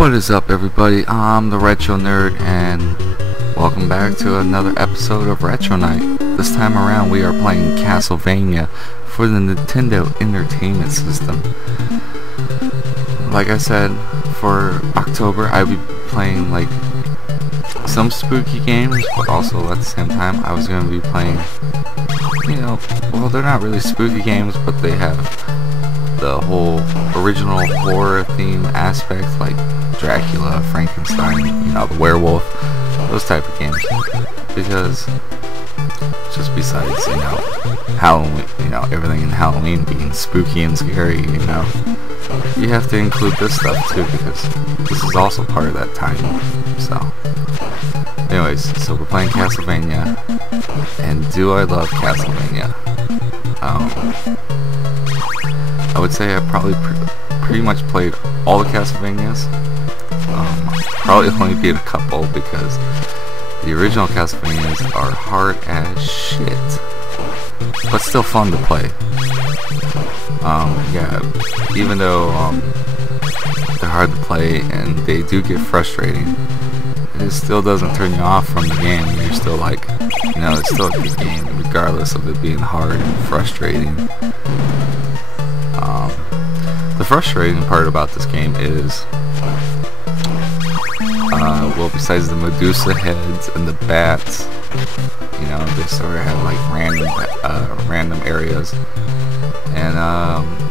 What is up, everybody? I'm the Retro Nerd, and welcome back to another episode of Retro Night. This time around, we are playing Castlevania for the Nintendo Entertainment System. Like I said, for October, I'll be playing like some spooky games, but also at the same time, I was going to be playing, well, they're not really spooky games, but they have the whole original horror theme aspect, like Dracula, Frankenstein, the werewolf, those type of games. Because just besides, Halloween, everything in Halloween being spooky and scary, you have to include this stuff too, because this is also part of that time. So, anyways, so we're playing Castlevania, and do I love Castlevania? I would say I probably pretty much played all the Castlevanias. Probably only beat a couple because the original Castlevanias are hard as shit, but still fun to play. Yeah, even though they're hard to play and they do get frustrating, it still doesn't turn you off from the game. You're still like, it's still a good game regardless of it being hard and frustrating. The frustrating part about this game is, well, besides the Medusa heads and the bats, they sort of have like random areas, and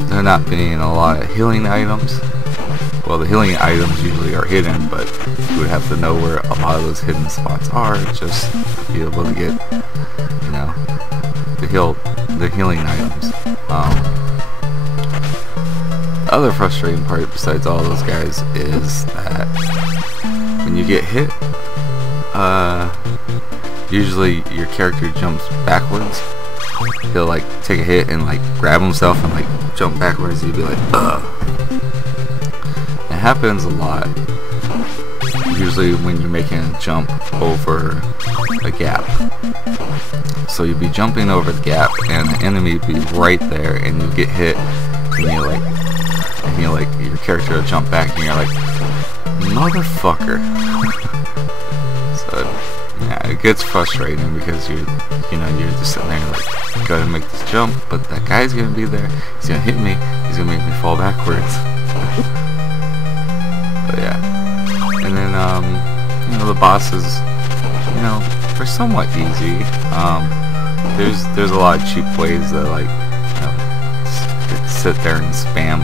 there not being a lot of healing items. Well, the healing items usually are hidden, but you would have to know where a lot of those hidden spots are just to be able to get, the healing items. The other frustrating part, besides all those guys, is that when you get hit, usually your character jumps backwards. He'll like take a hit and like grab himself and like jump backwards. You'd be like, ugh. It happens a lot. Usually when you're making a jump over a gap. So you'd be jumping over the gap and the enemy would be right there, and you get hit, and your character will jump back, and you're like, motherfucker. So yeah, it gets frustrating because you're just sitting there like, gotta make this jump, but that guy's gonna be there. He's gonna hit me. He's gonna make me fall backwards. But yeah, and then the bosses, they're somewhat easy. There's a lot of cheap ways that sit there and spam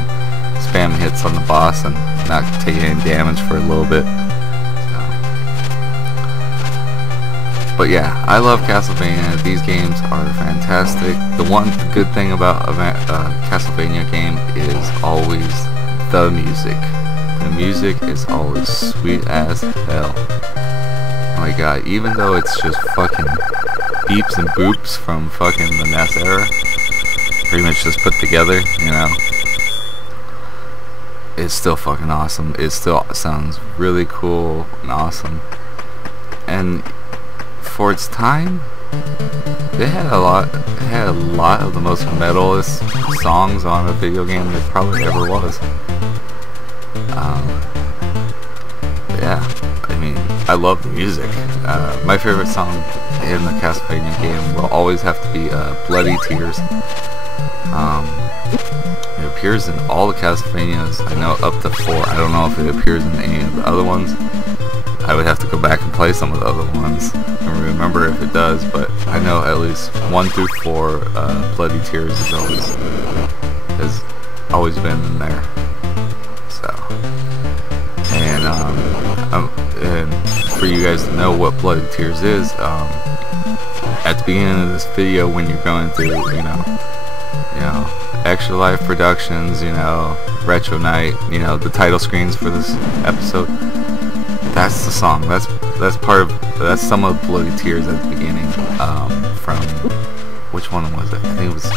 hits on the boss and not take any damage for a little bit. So. But yeah, I love Castlevania. These games are fantastic. The one good thing about a Castlevania game is always the music. The music is always sweet as hell. Oh my god, even though it's just fucking beeps and boops from fucking the NES era, pretty much just put together, it's still fucking awesome. It still sounds really cool and awesome. And for its time, it had a lot of the most metalist songs on a video game that probably ever was. Yeah, I mean, I love the music. My favorite song in the Castlevania game will always have to be Bloody Tears. It appears in all the Castlevanias, I know, up to 4. I don't know if it appears in any of the other ones. I would have to go back and play some of the other ones and remember if it does, but I know at least 1 through 4, Bloody Tears has always been in there. So, and for you guys to know what Bloody Tears is, at the beginning of this video, when you're going through, Extra Life Productions, Retro Night, the title screens for this episode, that's the song. That's some of Bloody Tears at the beginning. From which one was it? I think it was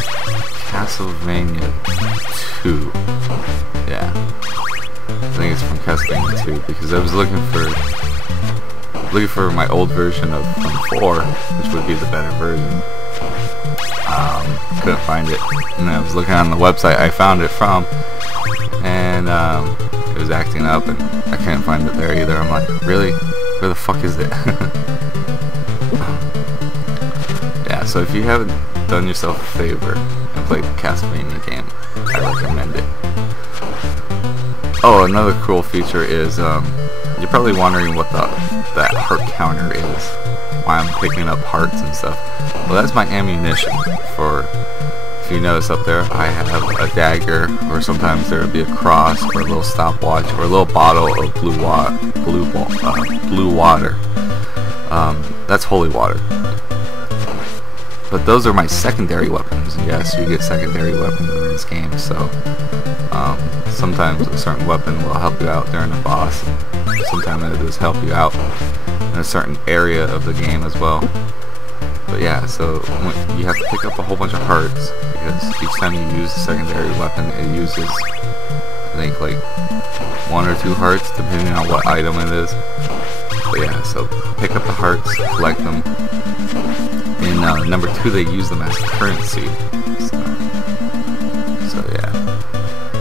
Castlevania 2. Yeah, I think it's from Castlevania 2 because I was looking for my old version of from 4, which would be the better version. Couldn't find it, and I was looking on the website I found it from, and it was acting up, and I couldn't find it there either. I'm like, really? Where the fuck is it? Yeah, so if you haven't done yourself a favor and played the Castlevania game, I recommend it. Oh, another cool feature is, you're probably wondering what that heart counter is, why I'm picking up hearts and stuff. Well, that's my ammunition. For, if you notice up there, I have a dagger, or sometimes there will be a cross, or a little stopwatch, or a little bottle of blue water. That's holy water. But those are my secondary weapons. Yes, you get secondary weapons in this game, so sometimes a certain weapon will help you out during a boss, and sometimes it does help you out in a certain area of the game as well. But yeah, so you have to pick up a whole bunch of hearts, because each time you use a secondary weapon, it uses, I think, like 1 or 2 hearts, depending on what item it is. But yeah, so pick up the hearts, collect them. In number 2, they use them as currency. So yeah.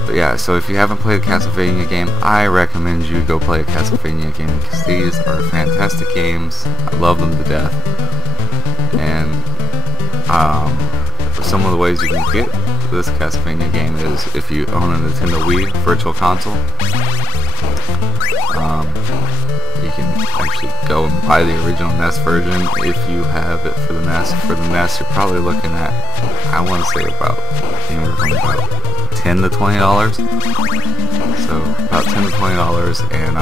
But yeah, so if you haven't played a Castlevania game, I recommend you go play a Castlevania game, because these are fantastic games. I love them to death. And some of the ways you can get this Castlevania game is if you own a Nintendo Wii Virtual Console. You can actually go and buy the original NES version if you have it for the NES. For the NES, you're probably looking at, I want to say about anywhere from about $10 to $20. So about $10 to $20, and I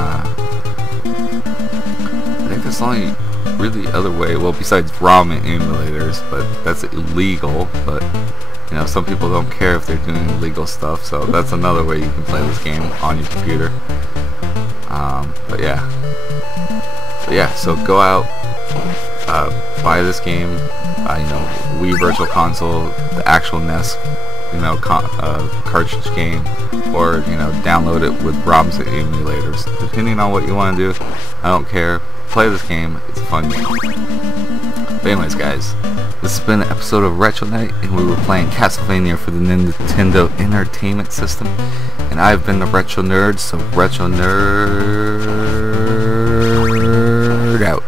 think that's the only really other way. Well, besides ROM emulators, but that's illegal. But you know, some people don't care if they're doing illegal stuff, so that's another way you can play this game on your computer. But yeah, so go out, buy this game, you know, Wii Virtual Console, the actual NES, you know, cartridge game, or you know, download it with ROMs and emulators, depending on what you want to do. I don't care. Play this game. It's a fun game. But anyways, guys, this has been an episode of Retro Night, and we were playing Castlevania for the Nintendo Entertainment System. And I've been the Retro Nerd, so Retro Nerd out.